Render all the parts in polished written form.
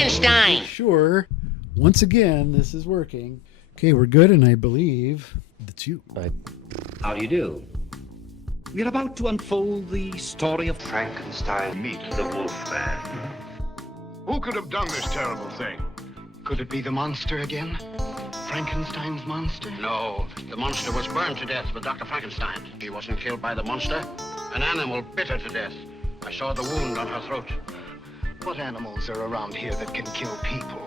Frankenstein! Sure. Once again, this is working. Okay, we're good, and I believe that's you. How do you do? We're about to unfold the story of Frankenstein meet the Wolfman. Who could have done this terrible thing? Could it be the monster again? Frankenstein's monster? No, the monster was burned to death with Dr. Frankenstein. He wasn't killed by the monster. An animal bit her to death. I saw the wound on her throat. What animals are around here that can kill people?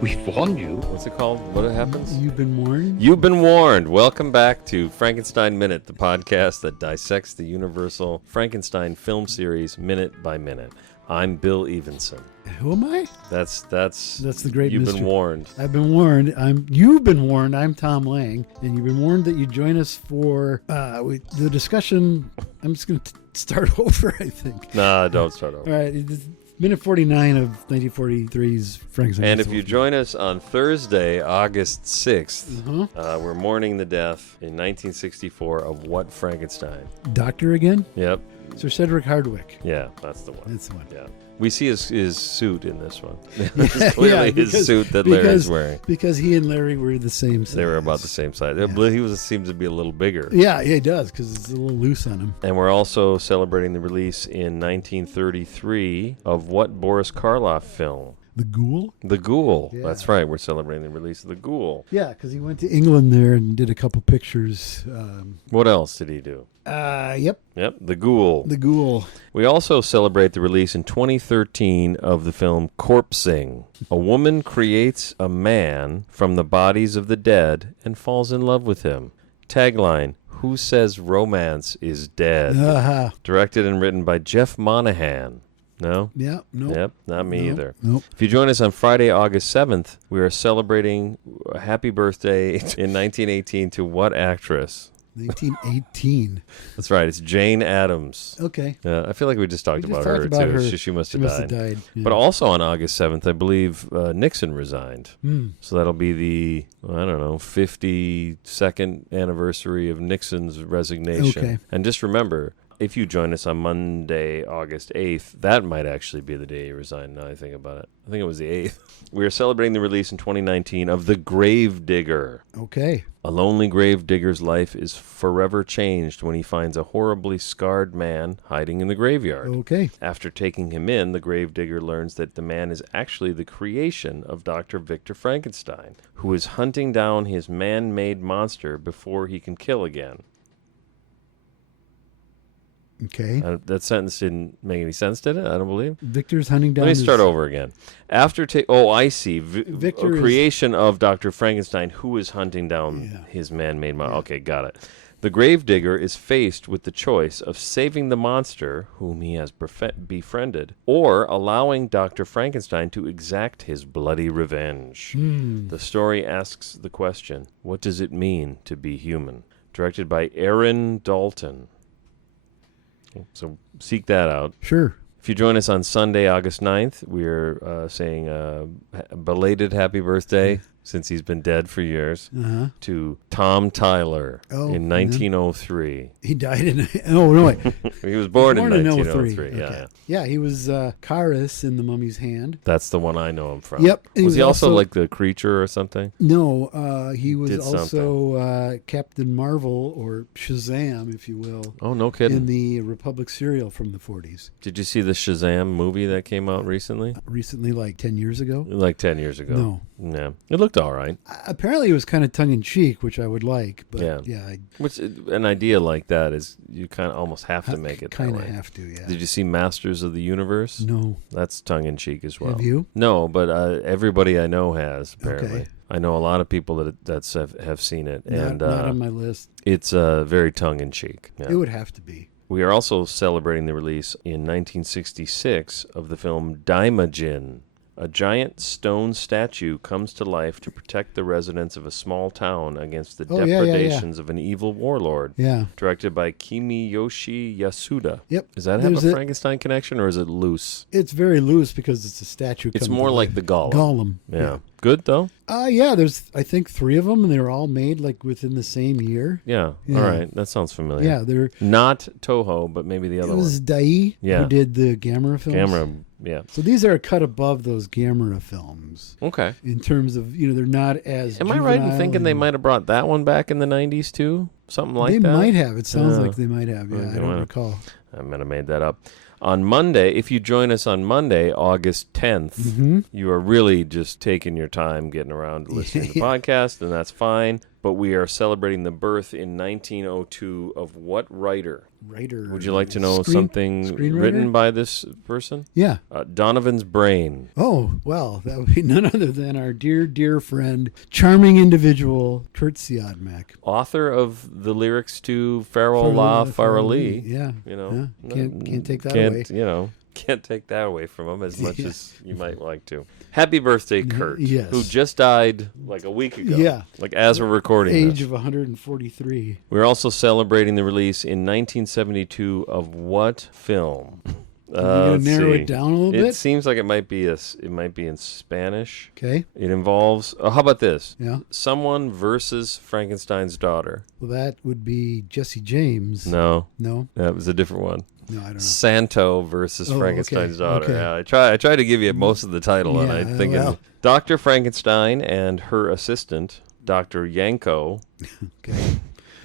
We've warned you. What's it called? What happens? You've been warned? You've been warned. Welcome back to Frankenstein Minute, the podcast that dissects the Universal Frankenstein film series minute by minute. I'm Bill Evenson. Who am I? That's the great You've mystery. been warned. I've been warned. You've been warned. I'm Thom Lang, and you've been warned that you join us for the discussion. I'm just going to start over, I think. Nah, don't start over. All right. It's minute 49 of 1943's Frankenstein. And if you join us on Thursday, August 6th, we're mourning the death in 1964 of what Frankenstein? Doctor again? Yep. Sir Cedric Hardwicke. Yeah, that's the one. That's the one. Yeah. We see his suit in this one. It's clearly his suit that Larry's wearing. Because he and Larry were the same size. They were about the same size. Yeah. He seems to be a little bigger. Yeah, he does, because it's a little loose on him. And we're also celebrating the release in 1933 of what Boris Karloff film? The Ghoul? The Ghoul. Yeah. That's right. We're celebrating the release of The Ghoul. Yeah, because he went to England there and did a couple pictures. What else did he do? Yep. Yep, The Ghoul. The Ghoul. We also celebrate the release in 2013 of the film Corpsing. A woman creates a man from the bodies of the dead and falls in love with him. Tagline, who says romance is dead? Directed and written by Jeff Monahan. No? Yeah, no. Yep, not me either. Nope. If you join us on Friday, August 7th, we are celebrating a happy birthday in 1918 to what actress? 1918. That's right. It's Jane Addams. Okay. I feel like we just talked about her, about too. her. She must have died. died. Yeah. But also on August 7th, I believe Nixon resigned. So that'll be the, 52nd anniversary of Nixon's resignation. Okay. And just remember, if you join us on Monday, August 8th, that might actually be the day he resigned, now I think about it. I think it was the 8th. We are celebrating the release in 2019 of The Grave Digger. Okay. A lonely grave digger's life is forever changed when he finds a horribly scarred man hiding in the graveyard. Okay. After taking him in, the grave digger learns that the man is actually the creation of Dr. Victor Frankenstein, who is hunting down his man-made monster before he can kill again. Okay. That sentence didn't make any sense, did it? I don't believe. Victor's hunting down. Let me start over again. After I see. Victor creation of Dr. Frankenstein, who is hunting down his man-made monster. Okay, got it. The gravedigger is faced with the choice of saving the monster, whom he has befriended, or allowing Dr. Frankenstein to exact his bloody revenge. The story asks the question, what does it mean to be human? Directed by Aaron Dalton. So seek that out. Sure. If you join us on Sunday, August 9th, we're saying a belated happy birthday, since he's been dead for years, to Tom Tyler in 1903. He died in... Oh, no, wait. He was born in 1903. 1903, Okay. Yeah, he was Charis in The Mummy's Hand. That's the one I know him from. Yep. Was he also like the creature or something? No, he was Did also Captain Marvel, or Shazam, if you will. Oh, no kidding. In the Republic serial from the 40s. Did you see the Shazam movie that came out recently? Recently, like 10 years ago? Like 10 years ago. No. Yeah. It looked all right. Apparently, it was kind of tongue-in-cheek, which I would like. But Which, an idea like that is you kind of almost have to make it that way. Kind of have to, yeah. Did you see Masters of the Universe? No. That's tongue-in-cheek as well. Have you? No, but everybody I know has, apparently. Okay. I know a lot of people that have seen it. Not on my list. It's very tongue-in-cheek. Yeah. It would have to be. We are also celebrating the release in 1966 of the film Daimajin, A giant stone statue comes to life to protect the residents of a small town against the depredations of an evil warlord. Yeah. Directed by Kimiyoshi Yasuda. Yep. Does that have a Frankenstein connection, or is it loose? It's very loose because it's a statue. It's more like the Golem. Golem. Yeah. Good, though? Yeah, there's, I think, 3 of them, and they were all made, like, within the same year. Yeah. All right. That sounds familiar. Yeah, they're... Not Toho, but maybe the other one. It was Dai who did the Gamera films. Gamera, yeah. So these are a cut above those Gamera films. Okay. In terms of, they're not as Am I right in thinking they might have brought that one back in the 90s, too? Something like that? They might have. It sounds like they might have. Yeah, Okay, I don't recall. I might have made that up. On Monday, if you join us on Monday, August 10th, you are really just taking your time getting around to listening to the podcast, and that's fine. But we are celebrating the birth in 1902 of what writer? Would you like to know something written by this person? Yeah. Donovan's Brain. Oh, well, that would be none other than our dear, dear friend, charming individual, Kurt Siodmak. Author of the lyrics to Farewell La Farley. Yeah. Can't take that away. Can't take that away from him as much as you might like to. Happy birthday, Kurt, yes. who just died like a week ago. Yeah. Like as we're recording Age this. of 143. We're also celebrating the release in 1972 of what film? Can you narrow it down a little bit? It seems like it might be in Spanish. Okay. It involves, how about this? Yeah. Someone versus Frankenstein's daughter. Well, that would be Jesse James. No. No? That was a different one. No, I don't know. Santo versus Frankenstein's daughter. Okay. Yeah, I tried to give you most of the title, and I'm thinking Dr. Frankenstein and her assistant, Dr. Yanko,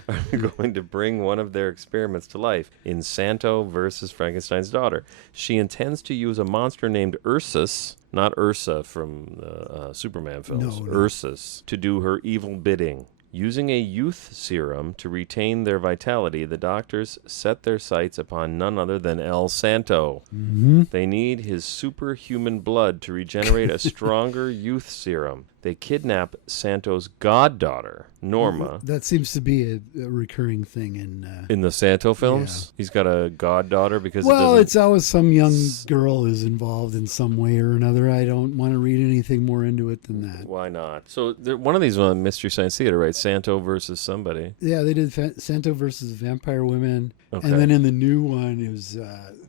are going to bring one of their experiments to life in Santo versus Frankenstein's daughter. She intends to use a monster named Ursus, not Ursa from the Superman films, Ursus, to do her evil bidding. Using a youth serum to retain their vitality, the doctors set their sights upon none other than El Santo. Mm-hmm. They need his superhuman blood to regenerate a stronger youth serum. They kidnap Santo's goddaughter, Norma. That seems to be a recurring thing in the Santo films. Yeah. He's got a goddaughter because it's always some young girl is involved in some way or another. I don't want to read anything more into it than that. Why not? So one of these on Mystery Science Theater, right? Santo versus somebody. Yeah, they did Santo versus Vampire Women, okay. And then in the new one it was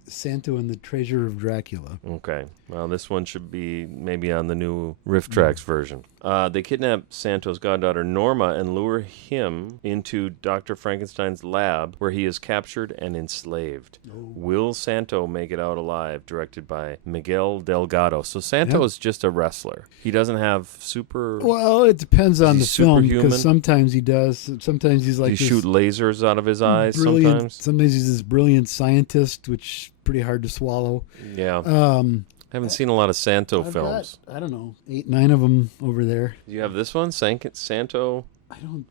Santo and the Treasure of Dracula. Okay. Well, this one should be maybe on the new Riff Tracks version. They kidnap Santo's goddaughter Norma and lure him into Dr. Frankenstein's lab, where he is captured and enslaved. Oh. Will Santo make it out alive? Directed by Miguel Delgado. So Santo is just a wrestler. He doesn't have super... Well, it depends on the film, superhuman? because sometimes he does. Sometimes he's like Does he shoot lasers out of his eyes sometimes? Sometimes he's this brilliant scientist, which pretty hard to swallow. Yeah. I haven't seen a lot of Santo films. I don't know, 8, 9 of them over there. Do you have this one, Santo I don't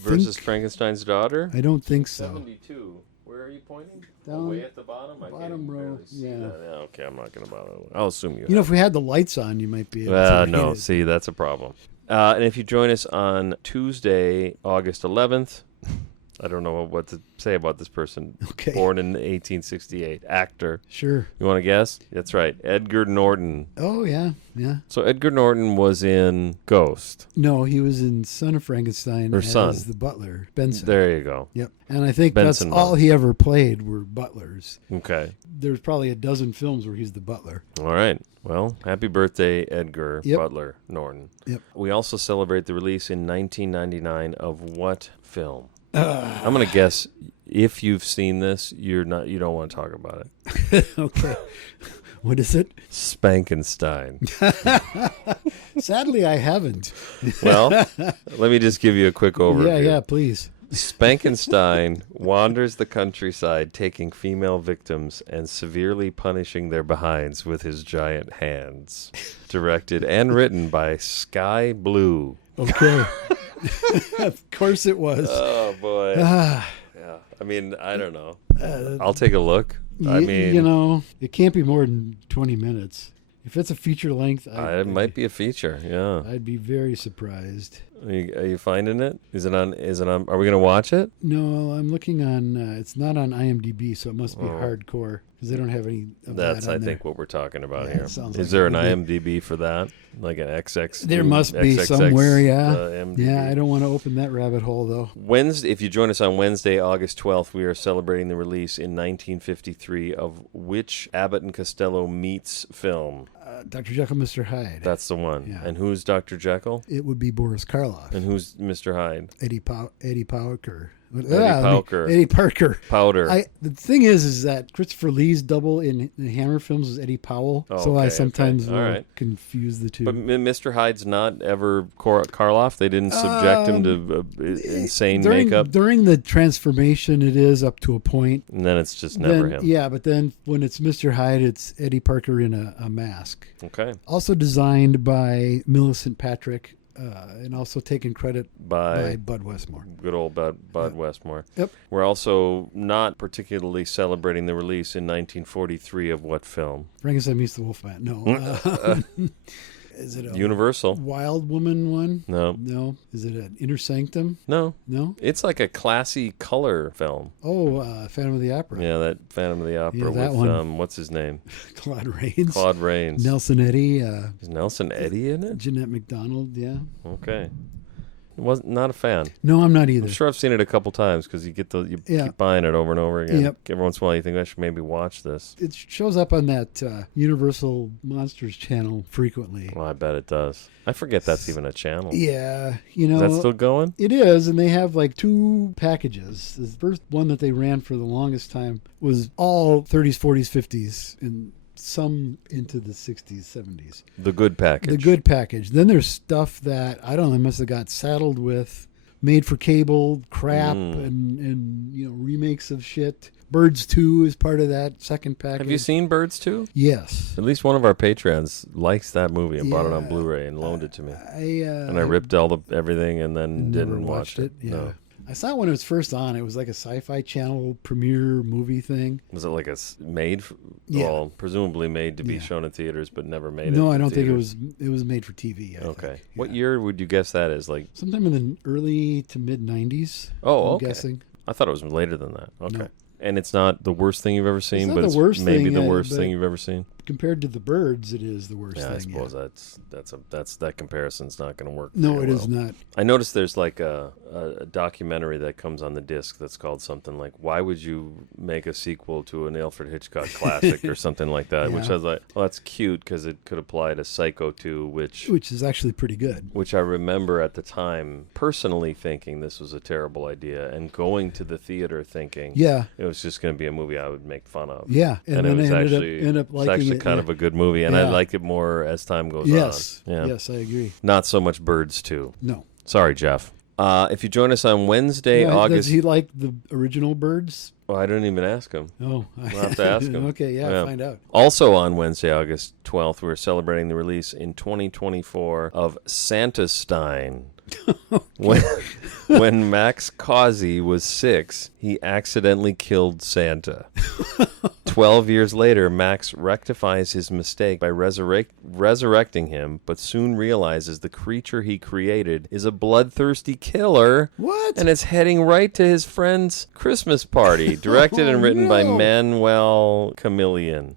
versus Frankenstein's daughter? I don't think so. 72. Where are you pointing? Down way at the bottom? Bottom row, yeah. Okay, I'm not going to bother. I'll assume you know, if we had the lights on, you might be able to no, see, that's a problem. And if you join us on Tuesday, August 11th, I don't know what to say about this person. Okay. Born in 1868. Actor. Sure. You want to guess? That's right. Edgar Norton. Oh, yeah. Yeah. So Edgar Norton was in Ghost. No, he was in Son of Frankenstein as the butler, Benson. There you go. Yep. And I think Benson that's all he ever played were butlers. Okay. There's probably a dozen films where he's the butler. All right. Well, happy birthday, Edgar Butler Norton. Yep. We also celebrate the release in 1999 of what film? I'm going to guess if you've seen this, you don't want to talk about it. Okay. What is it? Spankenstein. Sadly, I haven't. Well, let me just give you a quick overview. Yeah, please. Spankenstein wanders the countryside taking female victims and severely punishing their behinds with his giant hands. Directed and written by Sky Blue. Okay. Of course it was. Oh, boy. Yeah. I mean, I don't know. I'll take a look. I mean, it can't be more than 20 minutes. If it's a feature length, it might be a feature, yeah. I'd be very surprised. Are you finding it? Is it on? Are we going to watch it? No, I'm looking on. It's not on IMDb, so it must be hardcore because they don't have any of That's, that on I there. think, what we're talking about Yeah, here. it sounds Is like there it an would be. IMDb for that? Like an XX? There must be XXX, somewhere, yeah. IMDb? Yeah, I don't want to open that rabbit hole, though. Wednesday, if you join us on Wednesday, August 12th, we are celebrating the release in 1953 of which Abbott and Costello meets film? Dr. Jekyll, Mr. Hyde. That's the one. Yeah. And who's Dr. Jekyll? It would be Boris Karloff. And who's Mr. Hyde? Eddie Parker. Eddie Pauker. Eddie Parker. Powder. The thing is that Christopher Lee's double in the Hammer films was Eddie Powell, Oh, so I okay, sometimes okay. All will right. confuse the two. But Mr. Hyde's not ever Karloff? They didn't subject him to insane makeup? During the transformation, it is up to a point. And then it's just never him. Yeah, but then when it's Mr. Hyde, it's Eddie Parker in a mask. Okay. Also designed by Millicent Patrick, and also taken credit by Bud Westmore. Good old Bud Westmore. Yep. We're also not particularly celebrating the release in 1943 of what film? Frankenstein meets the Wolfman. No. Is it a Universal. Wild Woman one? No. No. Is it an Inner Sanctum? No. No. It's like a classy color film. Oh, Phantom of the Opera. Yeah, that Phantom of the Opera Yeah, that with one. what's his name? Claude Rains. Claude Rains. Nelson Eddy. Is Nelson Eddy in it? Jeanette MacDonald. Yeah. Okay. Wasn't not a fan. No, I'm not either. I'm sure I've seen it a couple times because you keep buying it over and over again. Yep. Every once in a while you think I should maybe watch this. It shows up on that Universal Monsters channel frequently. Well, I bet it does. I forget that's even a channel. Yeah, you know. Is that still going? It is, and they have like two packages. The first one that they ran for the longest time was all 30s, 40s, 50s, and some into the 60s, 70s. The good package. The good package. Then there's stuff that, I don't know, they must have got saddled with made for cable crap and remakes of shit. Birds 2 is part of that second package. Have you seen Birds 2? Yes. At least one of our patrons likes that movie and bought it on Yeah. Blu-ray and loaned it to me. And I ripped everything and then never didn't watch watched it. Yeah. No. I saw it when it was first on. It was like a Sci-Fi Channel premiere movie thing. Was it like made? Yeah. Well, presumably made to be Yeah. shown in theaters, but never made it. No, I to don't think it theaters. was. It was made for TV. I Okay. think. What Yeah. year would you guess that is? Like, Sometime in the early to mid 90s. oh, I'm okay. guessing. I thought it was later than that. Okay. No. And it's not the worst thing you've ever seen, not but the it's worst maybe thing, the worst but- thing you've ever seen. Compared to the Birds, it is the worst Yeah, thing. I suppose that comparison's not going to work. No, very it is well. not. I noticed there's like a documentary that comes on the disc that's called something like "Why Would You Make a Sequel to an Alfred Hitchcock Classic" or something like that. Which Yeah. I was like, well, that's cute because it could apply to Psycho 2, which Is actually pretty good. I remember at the time personally thinking this was a terrible idea and going to the theater thinking Yeah. it was just going to be a movie I would make fun of. Yeah. And, then it was I actually, ended up it's liking actually it. kind yeah. of a good movie, and I Yeah. like it more as time goes Yes. on. Yeah. Yes, I agree. Not so much Birds 2. No. Sorry, Jeff. If you join us on Wednesday, Yeah, August... Does he like the original Birds? Oh, I didn't even ask him. Oh. We'll have to ask him. Okay, yeah, find out. Also on Wednesday, August 12th, we're celebrating the release in 2024 of Santastein. When Max Causey was 6, he accidentally killed Santa. 12 years later, Max rectifies his mistake by resurrecting him, but soon realizes the creature he created is a bloodthirsty killer. What? And is heading right to his friend's Christmas party. Directed and written by no. Manuel Chameleon.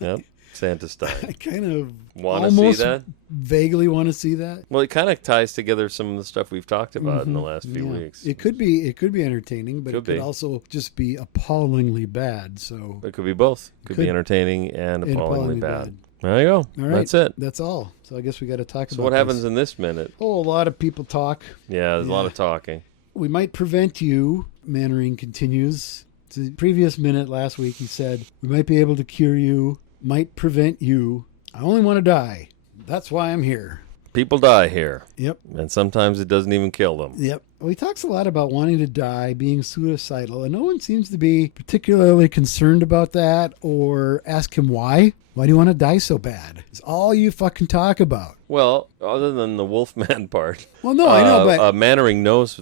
Yep, Santastein. I kind of Want to see almost that? vaguely want to see that. Well, it kind of ties together some of the stuff we've talked about in the last few Yeah. weeks. It could be entertaining, but Could it could be. also just be appallingly bad. So It could be both. Could be Could- entertaining and appallingly appallingly bad. There you go. all right, That's it. That's all. So I guess we got to talk So about what happens this. in this minute? Oh, a lot of people talk. Yeah, there's a lot of talking. We might prevent you. Mannering continues. The previous minute last week, he said we might be able to cure you. Might prevent you. I only want to die. That's why I'm here. People die here, Yep. and sometimes it doesn't even kill them. Yep. Well, he talks a lot about wanting to die, being suicidal, and no one seems to be particularly concerned about that or ask him why. Why do you want to die so bad? It's all you fucking talk about. Well, other than the Wolfman part. Well, no, I know, but Mannering knows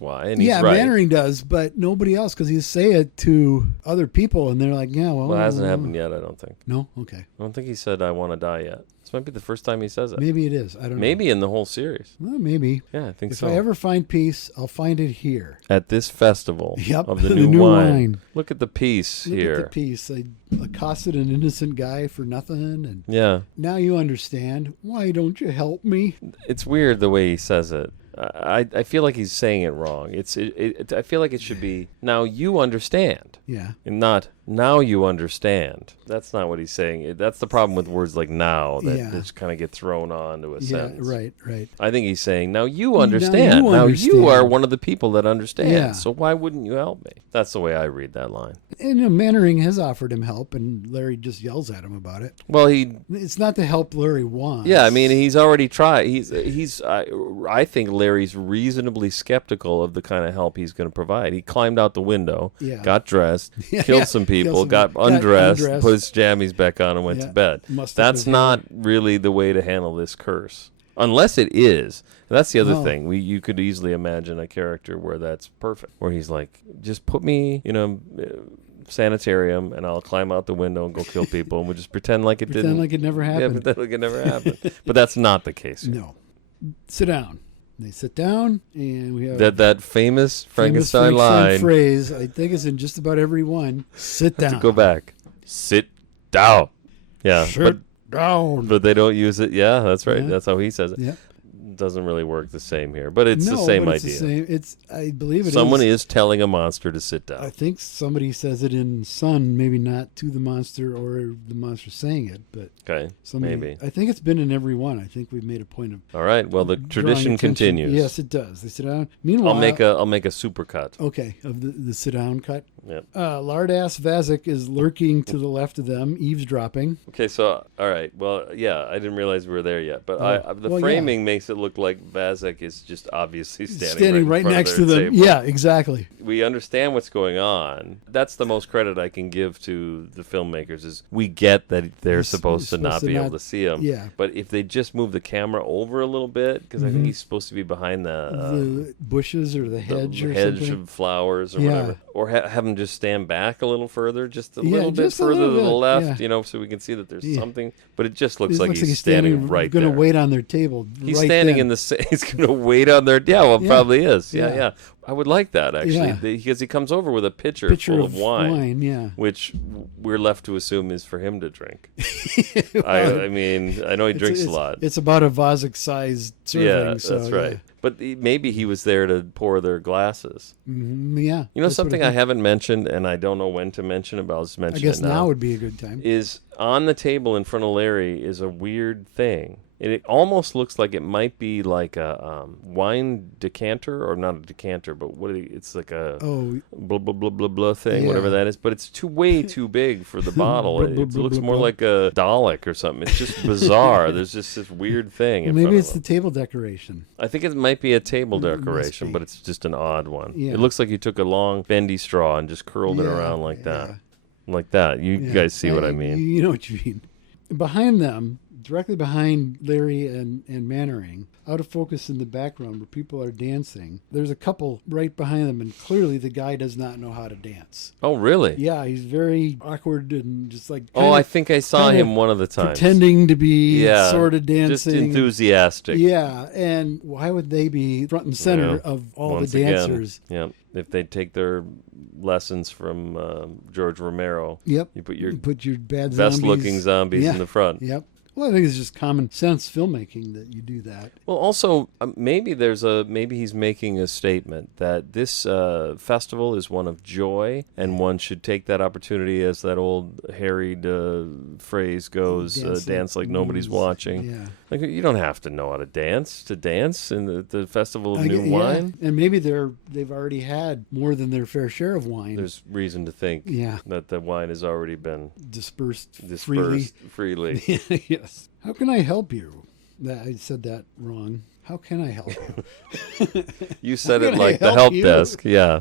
why, and he's yeah, right. Mannering does, but nobody else, because he say it to other people, and they're like, yeah, well, Well, it hasn't happened yet, I don't think. No, okay. I don't think he said, I want to die yet. This might be the first time he says it. Maybe it is. I don't know. Maybe in the whole series. Well, maybe. Yeah, I think If so. I ever find peace, I'll find it here. At this festival Yep, of the the new, new wine. wine. Look at the piece Look here. at the peace. I accosted an innocent guy for nothing, and Yeah. now you understand. Why don't you help me? It's weird the way he says it. I feel like he's saying it wrong. I feel like it should be, now you understand. Yeah. And not, now you understand. That's not what he's saying. That's the problem with words like now that Yeah. just kind of get thrown onto a sentence. Right. I think he's saying, now you understand. you Now you understand. are one of the people that understand. Yeah. So why wouldn't you help me? That's the way I read that line. And Mannering has offered him help, and Larry just yells at him about it. Well, It's not the help Larry wants. yeah, I mean, he's already tried. I think Larry's reasonably skeptical of the kind of help he's going to provide. He climbed out the window, Yeah. got dressed, Yeah, killed some people, some got people, undressed, put his jammies back on, and went Yeah, to bed. must have That's been not really the way to handle this curse. Unless it is. That's the other thing. You could easily imagine a character where that's perfect, where he's like, just put me in a sanitarium and I'll climb out the window and go kill people, and we'll just pretend like it didn't. Pretend like it never Yeah, happened. pretend like it never happened. But that's not the case here. No. Sit down. They sit down, and we have That famous famous Frankenstein line. phrase. I think it's in just about every one. Sit down. To go back. Sit down. Yeah. Sit down. But they don't use it. Yeah, that's right. Yeah. That's how he says it. Yeah. Doesn't really work the same here, but it's No, the same but it's idea. the same. It's. I believe it is. Someone is telling a monster to sit down. I think somebody says it in Sun, maybe not to the monster or the monster saying it, but Okay, somebody, maybe. I think it's been in every one. I think we've made a point of. All right. Well, the drawing tradition attention. continues. Yes, it does. They sit down. Meanwhile, I'll make a super cut. Okay, of the sit down cut. Yep. Lardass Vazec is lurking to the left of them, eavesdropping. Okay, so all right. Well, yeah, I didn't realize we were there yet, but the well, framing makes it look like Vazec is just obviously standing Standing right in front next of to their them. table. Yeah, exactly. We understand what's going on. That's the most credit I can give to the filmmakers is we get that they're supposed to not be able to see him. Yeah. But if they just move the camera over a little bit, because I think he's supposed to be behind The bushes or the hedge the or hedge something. of flowers or Yeah. whatever. Or have him just stand back a little further, just a Yeah, little bit just a further little to the bit, left, yeah. so we can see that there's Yeah. something. But it just looks It like looks he's standing right going there. to wait on their table. He's right standing then. he's going to wait on their, Yeah. probably is. Yeah. Yeah. I would like that, actually, Yeah. because he comes over with a pitcher Pitcher full of wine, yeah. which we're left to assume is for him to drink. I mean, I know he drinks a lot. It's about a Vazec-sized serving. Yeah, so, that's right. But maybe he was there to pour their glasses. Yeah. You know that's what something I haven't mentioned, and I don't know when to mention it, but I'll just I mention guess it now. now would be a good time. Is on the table in front of Larry is a weird thing. It almost looks like it might be like a wine decanter, or not a decanter, but it's like a blah, blah, blah, blah, blah thing, Yeah. whatever that is. But it's way too big for the bottle. Blah, it blah, blah, looks blah, more blah. like a Dalek or something. It's just bizarre. There's just this weird thing in Maybe front it's of the him. table decoration. I think it might be a table It must decoration, be. but it's just an odd one. Yeah. It looks like you took a long bendy straw and just curled it Yeah, around like that. yeah. Like that. You Yeah. guys see what I mean. You know what you mean. Behind them, directly behind Larry and Mannering, out of focus in the background where people are dancing, there's a couple right behind them, and clearly the guy does not know how to dance. Oh, really? Yeah, he's very awkward and just like Oh, I think I saw kind him of one of the times. pretending to be Yeah, sort of dancing. just enthusiastic. Yeah, and why would they be front and center Yeah. of all Once the dancers? Again, yeah, if they take their lessons from George Romero, Yep. you put your bad best-looking zombies in the front. Yep. Well, I think it's just common sense filmmaking that you do that. Well, also maybe he's making a statement that this festival is one of joy, and one should take that opportunity, as that old harried phrase goes, dance like nobody's watching. Yeah. Like, you don't have to know how to dance in the festival of new Yeah. wine. And maybe they've already had more than their fair share of wine. There's reason to think that the wine has already been dispersed freely. Yes. How can I help you? I said that wrong. How can I help you? You said How it can I like the help help you? desk. Yeah.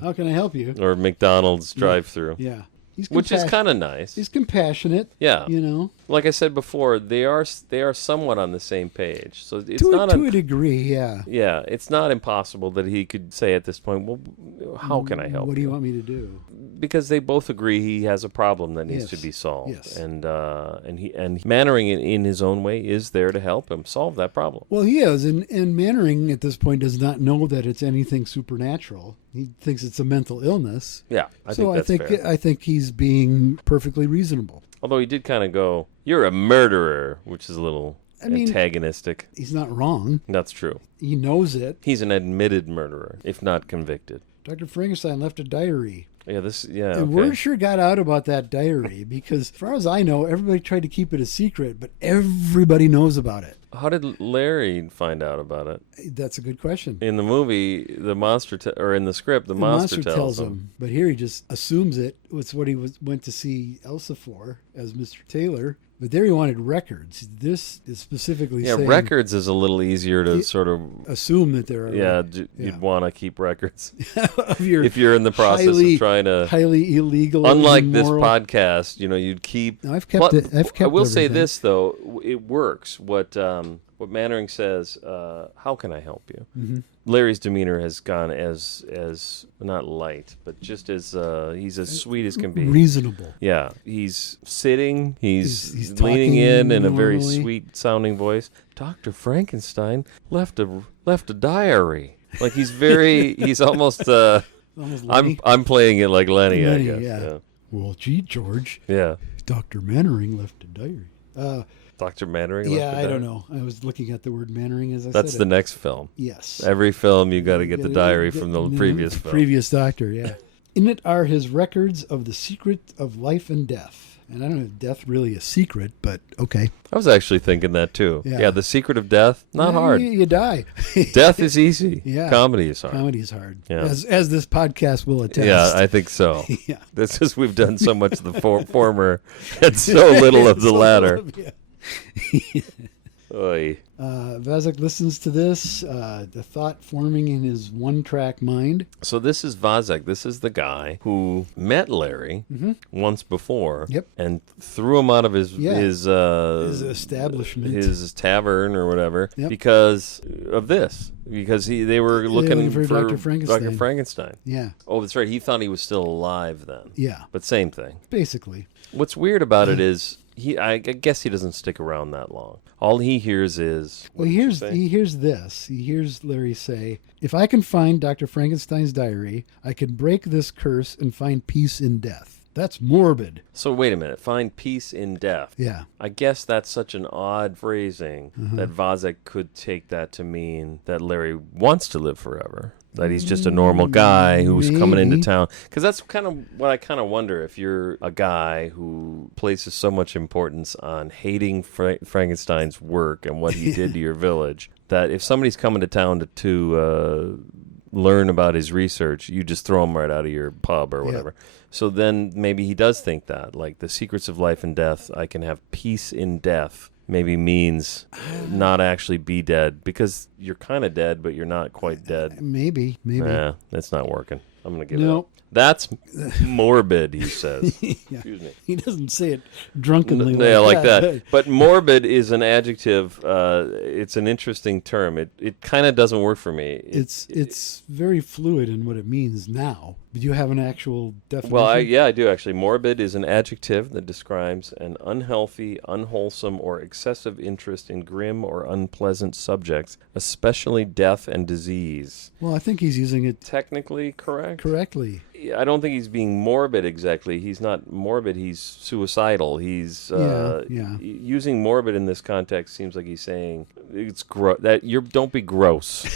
How can I help you? Or McDonald's drive-through. Yeah. Which is kind of nice. He's compassionate. Yeah. You know. Like I said before, they are somewhat on the same page. So it's to not a degree, yeah. Yeah, it's not impossible that he could say at this point, well, how can I help What do you want me to do? because they both agree he has a problem that needs to be solved. Yes. And Mannering in his own way is there to help him solve that problem. Well, he is, and Mannering at this point does not know that it's anything supernatural. He thinks it's a mental illness. Yeah, I think fair. I think he's being perfectly reasonable. Although he did kind of go, "You're a murderer," which is a little antagonistic. He's not wrong. That's true. He knows it. He's an admitted murderer, if not convicted. Dr. Frankenstein left a diary. And word sure got out about that diary because, as far as I know, everybody tried to keep it a secret, but everybody knows about it. How did Larry find out about it? That's a good question. In the movie, the monster, or in the script, the monster tells him. But here he just assumes it. It's what he went to see Elsa for as Mr. Taylor. But there he wanted records. This is specifically saying... records is a little easier to sort of... assume that there are... You'd want to keep records. Of your if you're in the process of trying to... Highly illegal... Unlike this podcast, you'd keep... No, I've kept it. I will say this, though. It works. What Mannering says, how can I help you? Mm-hmm. Larry's demeanor has gone as not light, but just as he's as sweet as can be. Reasonable. Yeah, he's sitting. He's talking leaning in normally. a very sweet sounding voice. Dr. Frankenstein left a diary. Like he's almost. I'm playing it like Lenny I guess. Yeah. Well, gee, George. Yeah. Dr. Mannering left a diary. Dr. Mannering? Yeah, I don't know. I was looking at the word Mannering as I said That's the next film. Yes. Every film, you got to get the diary from the previous film. Previous doctor, yeah. In it are his records of the secret of life and death. And I don't know if death really a secret, but okay. I was actually thinking that too. Yeah, the secret of death, not hard. You die. Death is easy. Yeah. Comedy is hard. Comedy is hard. Yeah. As this podcast will attest. Yeah, I think so. Yeah. This is we've done so much of the former and so little of the latter. Oy. Vazec listens to this, the thought forming in his one-track mind. So this is Vazec. This is the guy who met Larry once before and threw him out of his establishment, his tavern or whatever, because of this. Because they were looking for Dr. Frankenstein. Dr. Frankenstein. Yeah. Oh, that's right. He thought he was still alive then. Yeah. But same thing. Basically. What's weird about it is I guess he doesn't stick around that long. All he hears is... He hears this. He hears Larry say, if I can find Dr. Frankenstein's diary, I can break this curse and find peace in death. That's morbid. So wait a minute. Find peace in death. Yeah. I guess that's such an odd phrasing that Vazec could take that to mean that Larry wants to live forever. That he's just a normal guy who's coming into town. Because that's kind of what I kind of wonder. If you're a guy who places so much importance on hating Frankenstein's work and what he did to your village, that if somebody's coming to town to learn about his research, you just throw him right out of your pub or whatever. Yeah. So then maybe he does think that, like the secrets of life and death, I can have peace in death. Maybe means not actually be dead, because you're kind of dead, but you're not quite dead. Maybe. Yeah, that's not working. I'm going to give it up. That's morbid, he says. Yeah. Excuse me. He doesn't say it drunkenly. Like that. But morbid is an adjective. It's an interesting term. It kind of doesn't work for me. It's very fluid in what it means now. Do you have an actual definition? Well, I do actually. Morbid is an adjective that describes an unhealthy, unwholesome, or excessive interest in grim or unpleasant subjects, especially death and disease. Well, I think he's using it technically correctly. I don't think he's being morbid exactly. He's not morbid. He's suicidal. He's using morbid in this context seems like he's saying it's don't be gross.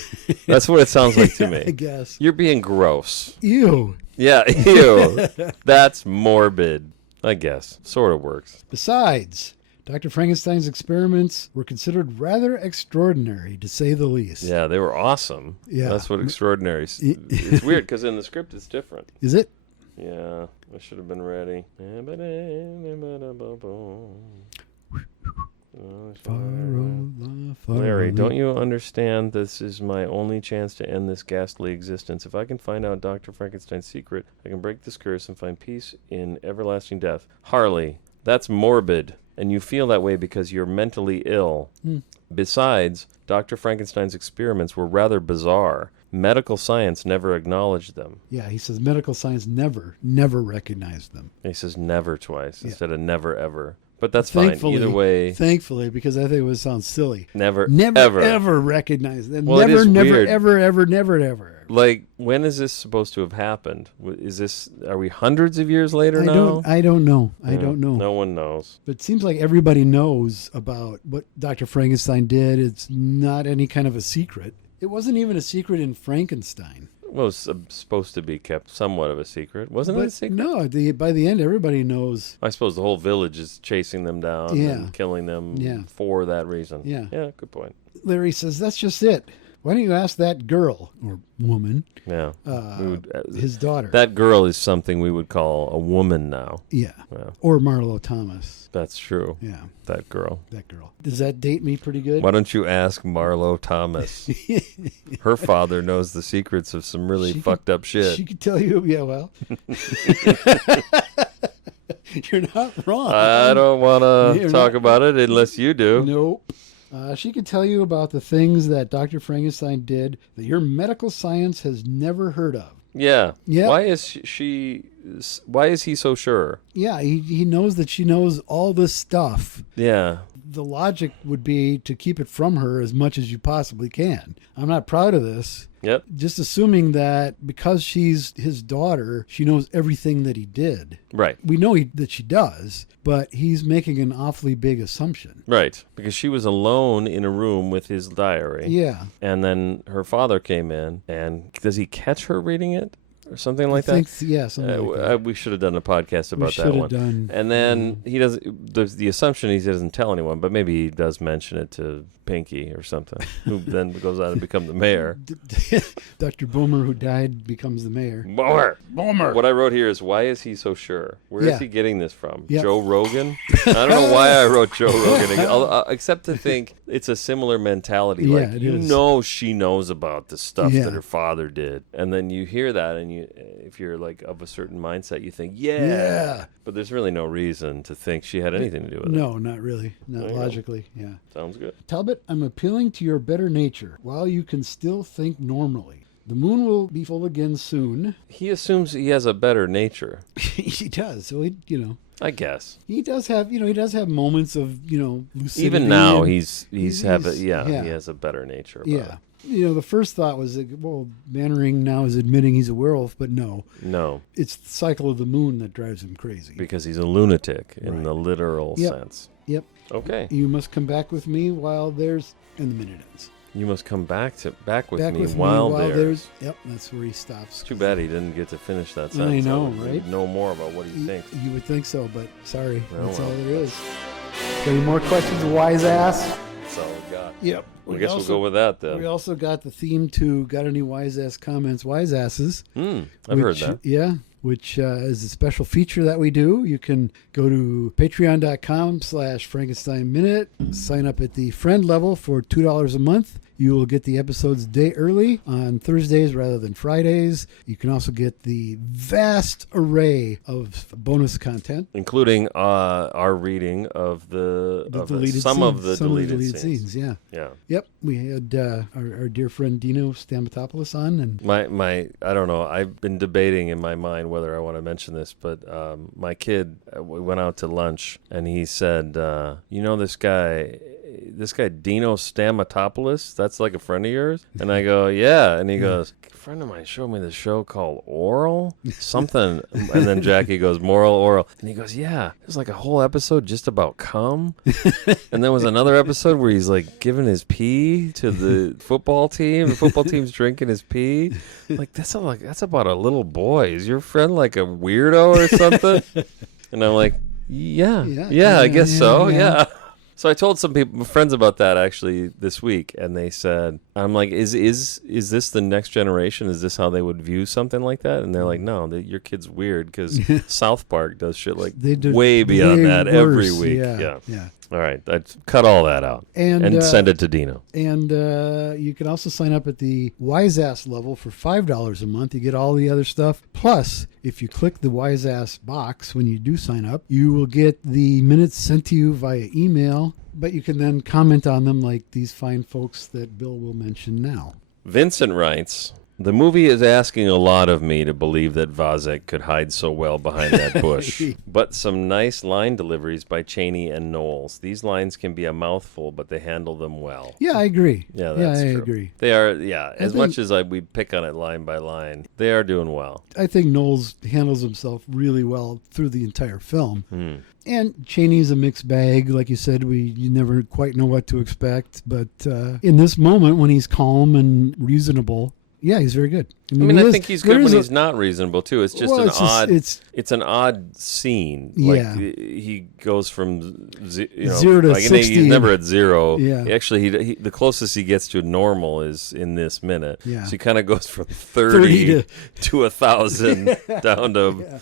That's what it sounds like to me. I guess you're being gross. Ew. Yeah, ew. That's morbid. I guess sort of works. Besides, Dr. Frankenstein's experiments were considered rather extraordinary, to say the least. Yeah, they were awesome. Yeah. That's what extraordinary is. It's weird, because in the script it's different. Is it? Yeah, I should have been ready. Larry, don't you understand this is my only chance to end this ghastly existence? If I can find out Dr. Frankenstein's secret, I can break this curse and find peace in everlasting death. Harley, that's morbid. And you feel that way because you're mentally ill. Besides, Dr. Frankenstein's experiments were rather bizarre. medical science never acknowledged them. Yeah, he says medical science never recognized them. He says never twice instead of never ever. But that's fine. Either way. Thankfully, because I think it would sound silly. Never ever recognize them. Well, never, it is never, weird. ever. Like, when is this supposed to have happened? Are we hundreds of years later now? I don't know. I Yeah, don't know. No one knows. But it seems like everybody knows about what Dr. Frankenstein did. It's not any kind of a secret. It wasn't even a secret in Frankenstein. Well, it's supposed to be kept somewhat of a secret. Wasn't it a secret? No, by the end, everybody knows. I suppose the whole village is chasing them down and killing them for that reason. Yeah. Yeah, good point. Larry says, that's just it. Why don't you ask that girl or woman, Yeah. his daughter? That girl is something we would call a woman now. Yeah. Yeah. Or Marlo Thomas. That's true. Yeah. That girl. That girl. Does that date me pretty good? Why don't you ask Marlo Thomas? Her father knows the secrets of some really fucked up shit. She could tell you, yeah, well. You're not wrong. I don't want to talk about it unless you do. Nope. She could tell you about the things that Dr. Frankenstein did that your medical science has never heard of. Yeah. Yeah. Why is why is he so sure? Yeah, he knows that she knows all this stuff. Yeah. The logic would be to keep it from her as much as you possibly can. I'm not proud of this. Yep. Just assuming that because she's his daughter, she knows everything that he did. Right. We know that she does, but he's making an awfully big assumption. Right. Because she was alone in a room with his diary. Yeah. And then her father came in, and does he catch her reading it? Or something like I think, that? Yeah, something like that. We should have done a podcast about that should one. have done. And then he does. The assumption he doesn't tell anyone, but maybe he does mention it to Pinky or something, who then goes on to become the mayor. Dr. Boomer, who died, becomes the mayor. Boomer. What I wrote here is, why is he so sure? Where is he getting this from? Yeah. Joe Rogan? I don't know why I wrote Joe Rogan, except to think it's a similar mentality. Yeah, like, it you is. know she knows about the stuff Yeah. that her father did. And then you hear that, and if you're like of a certain mindset, you think, Yeah. But there's really no reason to think she had anything to do with it. No, not really. Not There you go. logically. Yeah. Sounds good. Talbot, I'm appealing to your better nature while you can still think normally. The moon will be full again soon. He assumes he has a better nature, He does. So I guess. he does have moments of, lucidity. Even now, and- he has a better nature about it. The first thought was, well, Mannering now is admitting he's a werewolf, but no. No, It's the cycle of the moon that drives him crazy. because he's a lunatic in Right. the literal Yep. sense. Yep. Okay. You must come back with me while there's... And the minute ends. You must come back with Back me with while me while there's... Yep, that's where he stops. It's too bad he didn't get to finish that I sentence. know, would right? know more about what he thinks. You would think so, but sorry. Oh, That's well. all there is. Got any more questions, wise ass? That's all we got. Yep. I guess we'll go with that then. We also got the theme to Got Any Wise Ass Comments, Wise Asses. I've heard that. Yeah, which is a special feature that we do. You can go to patreon.com/Frankenstein Minute, sign up at the friend level for $2 a month. You will get the episodes a day early on Thursdays rather than Fridays. You can also get the vast array of bonus content. Including our reading of some of the deleted scenes. Yeah. Yeah. Yep. We had our dear friend Dino Stamatopoulos on. And My I don't know. I've been debating in my mind whether I want to mention this, but my kid we went out to lunch and he said, this guy Dino Stamatopoulos, that's like a friend of yours? And I go, yeah. And he goes, a friend of mine showed me this show called Oral something. And then Jackie goes, Moral Oral. And he goes, yeah, there's like a whole episode just about cum. And there was another episode where he's like giving his pee to the football team. The football team's drinking his pee. Like, that's about a little boy. Is your friend like a weirdo or something? And I'm like, yeah, I guess so. Yeah. So I told some friends about that actually this week, and they said, I'm like, is this the next generation? Is this how they would view something like that? And they're like, no, your kid's weird because South Park does shit like way beyond that every week. Yeah. All right, I'd cut all that out and send it to Dino. And you can also sign up at the Wise Ass level for $5 a month. You get all the other stuff. Plus, if you click the Wise Ass box when you do sign up, you will get the minutes sent to you via email. But you can then comment on them like these fine folks that Bill will mention now. Vincent writes, The movie is asking a lot of me to believe that Vazec could hide so well behind that bush. But some nice line deliveries by Chaney and Knowles. These lines can be a mouthful, but they handle them well. Yeah, I agree. Yeah, that's I true. agree. They are, as much as we pick on it line by line, they are doing well. I think Knowles handles himself really well through the entire film. And Chaney's a mixed bag. Like you said, you never quite know what to expect. But in this moment, when he's calm and reasonable, yeah, he's very good. I think he's good when he's not reasonable too. It's just it's an odd scene. Yeah. Like he goes from 0 to 60. He's never at 0. Yeah. Actually, he the closest he gets to normal is in this minute. Yeah. So he kind of goes from 30 to 1,000 down to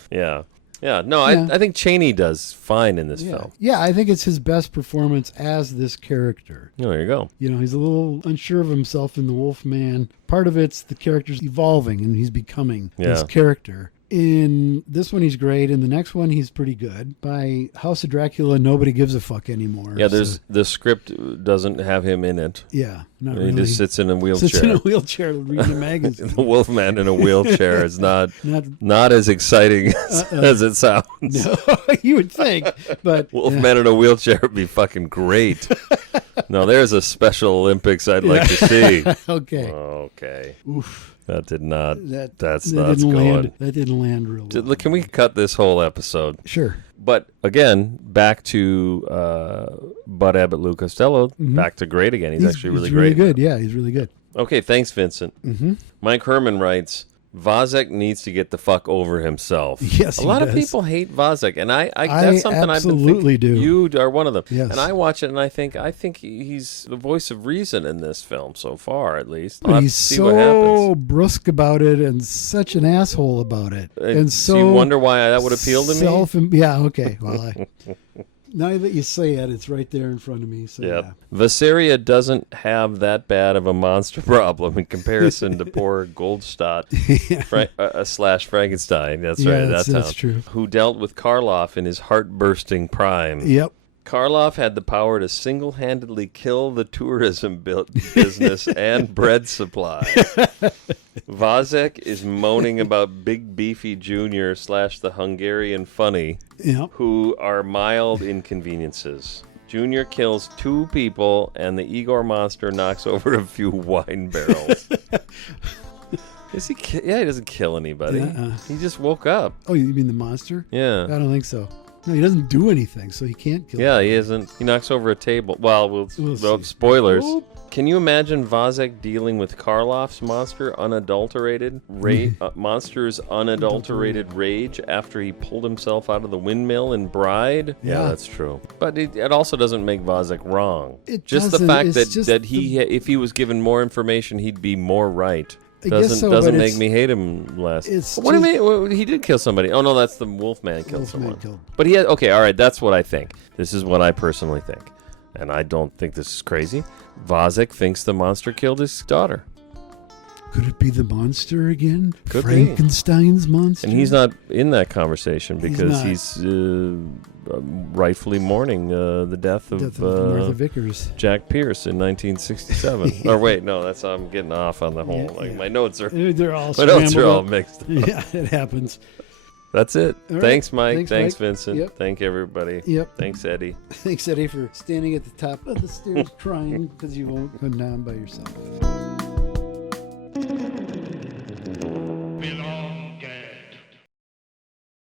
I think Chaney does fine in this film. Yeah, I think it's his best performance as this character. Oh, there you go. He's a little unsure of himself in the Wolfman. Part of it's the character's evolving and he's becoming this character. In this one, he's great. In the next one, he's pretty good. By House of Dracula, nobody gives a fuck anymore. Yeah, the script doesn't have him in it. Yeah, not he really. Just sits in a wheelchair. Sits in a wheelchair reading a magazine. The Wolfman in a wheelchair is not as exciting as it sounds. No, you would think, but Wolfman in a wheelchair would be fucking great. No, there's a Special Olympics I'd like to see. Okay. Oof. That did not. That's not going. That didn't land real well. Can we cut this whole episode? Sure. But again, back to Bud Abbott, Lou Costello. Back to great again. He's actually really great. He's really good. Yeah, he's really good. Okay, thanks, Vincent. Mike Herman writes, Vazec needs to get the fuck over himself. Yes, a lot of people hate Vazec, and I that's something I've been thinking. Do. You are one of them. Yes. And I watch it, and I think he's the voice of reason in this film so far, at least. But he's so brusque about it and such an asshole about it, and so you wonder why that would appeal to me. Yeah. Okay. Well, now that you say it, it's right there in front of me. So yeah. Vaseria doesn't have that bad of a monster problem in comparison to poor Goldstadt / Frankenstein. That's right. That's true. Who dealt with Karloff in his heart-bursting prime. Yep. Karloff had the power to single-handedly kill the tourism business and bread supply. Vazec is moaning about Big Beefy Jr. / the Hungarian Funny, who are mild inconveniences. Junior kills 2 people, and the Igor monster knocks over a few wine barrels. He doesn't kill anybody. He just woke up. Oh, you mean the monster? Yeah. I don't think so. No, he doesn't do anything, so he can't kill anybody. He isn't. He knocks over a table. Well, we'll spoilers. Oh. Can you imagine Vazec dealing with Karloff's monster's unadulterated rage after he pulled himself out of the windmill in Bride? Yeah, that's true. But it also doesn't make Vazec wrong. The fact that if he was given more information, he'd be more right. Doesn't make me hate him less. What do you mean? Well, he did kill somebody. Oh no, that's the Wolfman killed someone. But he had all right. That's what I think. This is what I personally think, and I don't think this is crazy. Vazec thinks the monster killed his daughter. Could it be the monster again? Could Frankenstein's monster? And he's not in that conversation because he's rightfully mourning the death of Martha Vickers. Jack Pierce in 1967. Or wait, no, I'm getting off on the whole. My notes are all mixed up. Yeah, it happens. That's it. Right. Thanks, Mike. Thanks, Mike. Vincent. Yep. Thank everybody. Yep. Thanks, Eddie. Thanks, Eddie, for standing at the top of the stairs crying because you won't come down by yourself.